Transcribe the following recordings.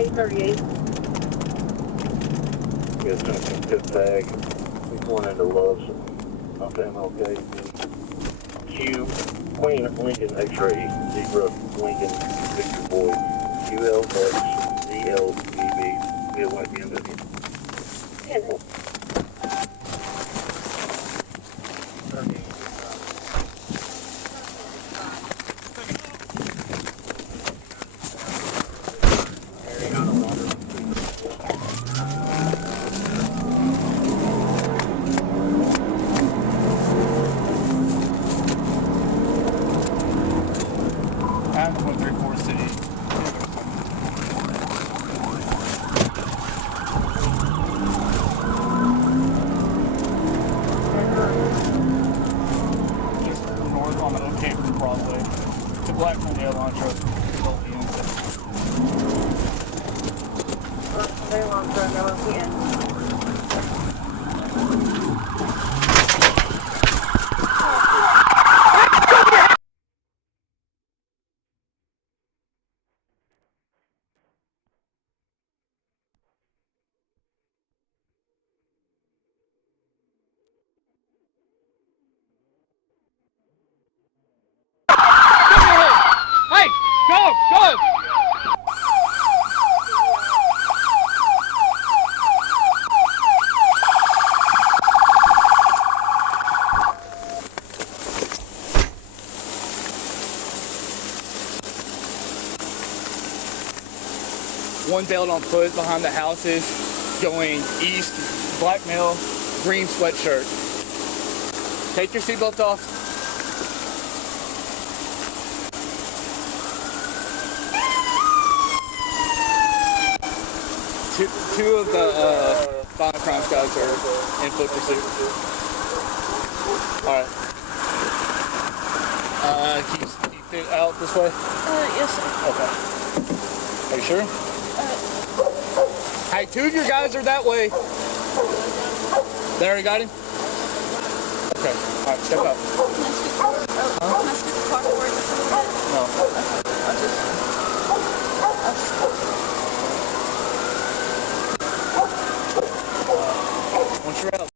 838. Yes, some good tag. We're going into Love's off MLK. Q, Queen Lincoln X-ray, Zebra Lincoln Victor Boy, QLX, DLBB, BLYBMW. Broadway. The black Madison truck. Very long truck, LLCN. Hey, go! One bailed on foot behind the houses, going east, black male, green sweatshirt. Take your seatbelt off. Two of the violent crime squads are in foot pursuit. Alright. Can you fit out this way? Yes, sir. Okay. Are you sure? Hey, two of your guys are that way. They already got him? Okay. Alright, step out. Can I skip the car forward just a little bit? No. Once you're out.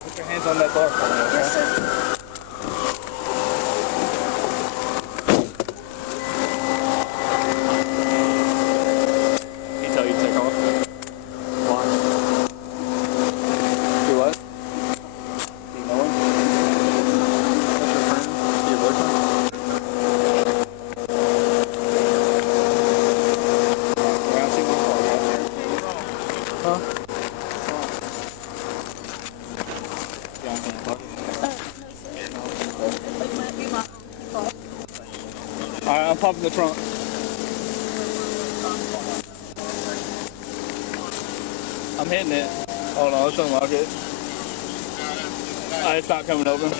Put your hands on that bar for me, okay? Yes, sir. He tell you to take off? Why? Do what? Do you know him? What's your friend? Your boyfriend? Around 2 months old, yeah? Huh? Yeah, I can't talk. It might be my fault. Alright, I'm popping the trunk. I'm hitting it. Hold on, let's unlock it. It's not coming open.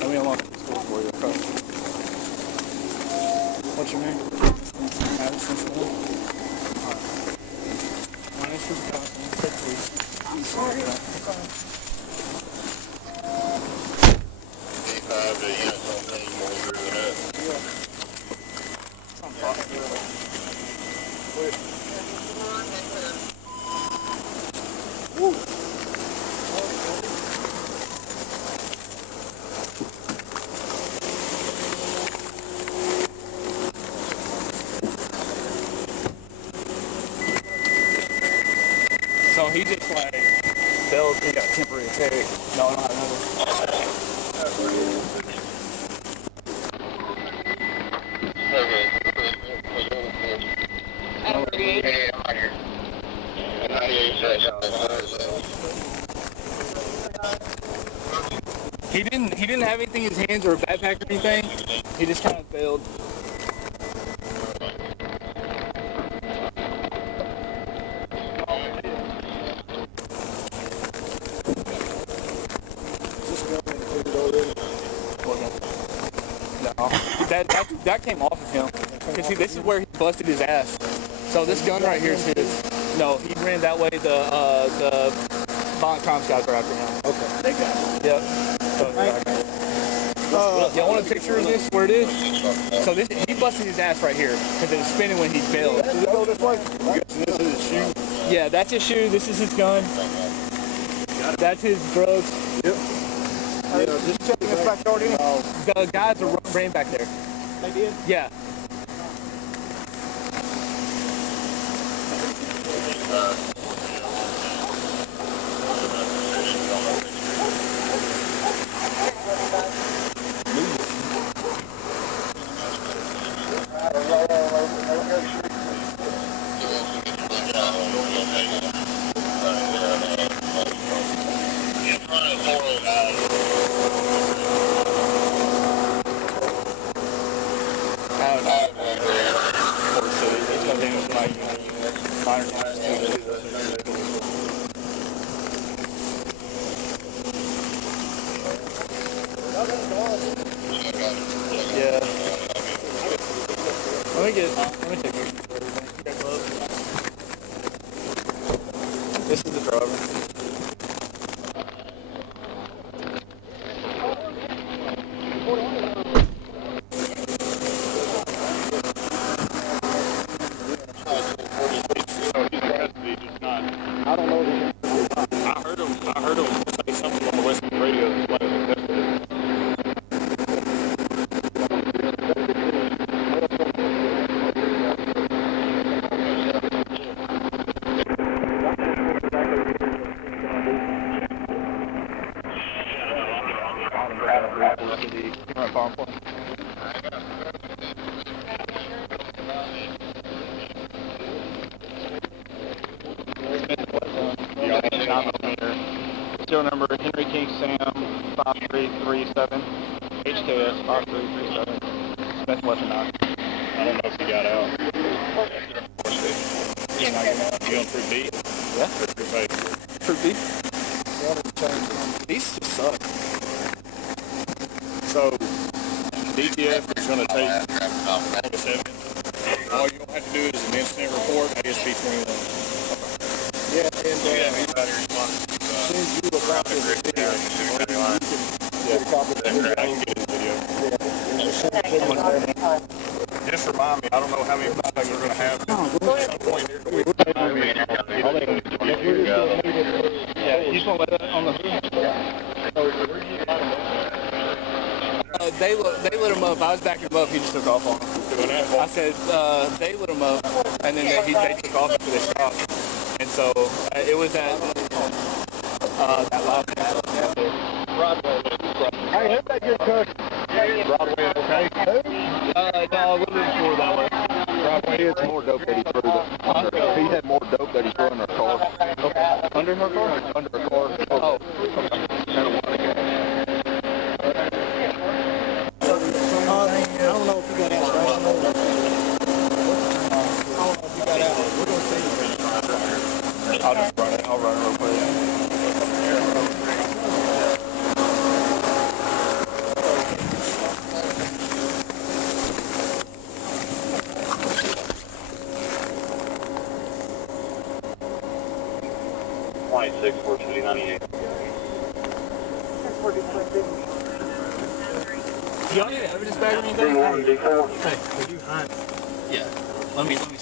Let me unlock this door for you. Okay. What's your name? Madison SMITH. My name's Wisconsin. Take please. I'm sorry. So he just like bailed, he got temporary tag. No, I don't have another. He didn't have anything in his hands or a backpack or anything. He just kind of bailed. No, that came off of him. Because see, this is where he busted his ass. So this gun right here is his. No, he ran that way. The violent crime guys are after him. Okay. They got him. Yep. So, Y'all want a picture of this, where it is? So this, he busted his ass right here because it was spinning when he bailed. Does it go this way? This is his shoe. Yeah, that's his shoe. This is his gun. That's his drugs. Yep. Just checking this back door, didn't he? The guys ran back there. They did? Yeah. Yeah. Let me take it. This is the driver. I don't know. I heard him say something on the West radio. Serial number Henry King Sam 5337 HKS 5337 Smith Wesson 9. I don't know if he got out. He's not getting out. You going through D? Yeah. Through B. True B. These just suck. So, DTF is going to take all this evidence. All you're going to have to do is an incident report, ASP 21. Yeah, and send you a copy of the video. Get a copy of the video. I can get his video. Yeah. Just remind me, I don't know how many mistakes we're going to have. At some point here, Yeah, you just want to let that on the... They lit him up. I was backing him up. He just took off on him. I said, they lit him up, and then they took off after they stopped. And so, it was at that loud Broadway. Hey, who's that good cook? Broadway, okay? no, a little bit before that way. Broadway is more dope that he threw. He had more dope that he threw in her car. Okay. Under her car? Under her car. Oh. I don't know if you got out. I don't know if you got out. We're going to see you. I'll just run it. I'll run it real quick. 26, 498. Y'all need an evidence bag or anything? D1, D4. Hey, would you hunt? Yeah. Let me store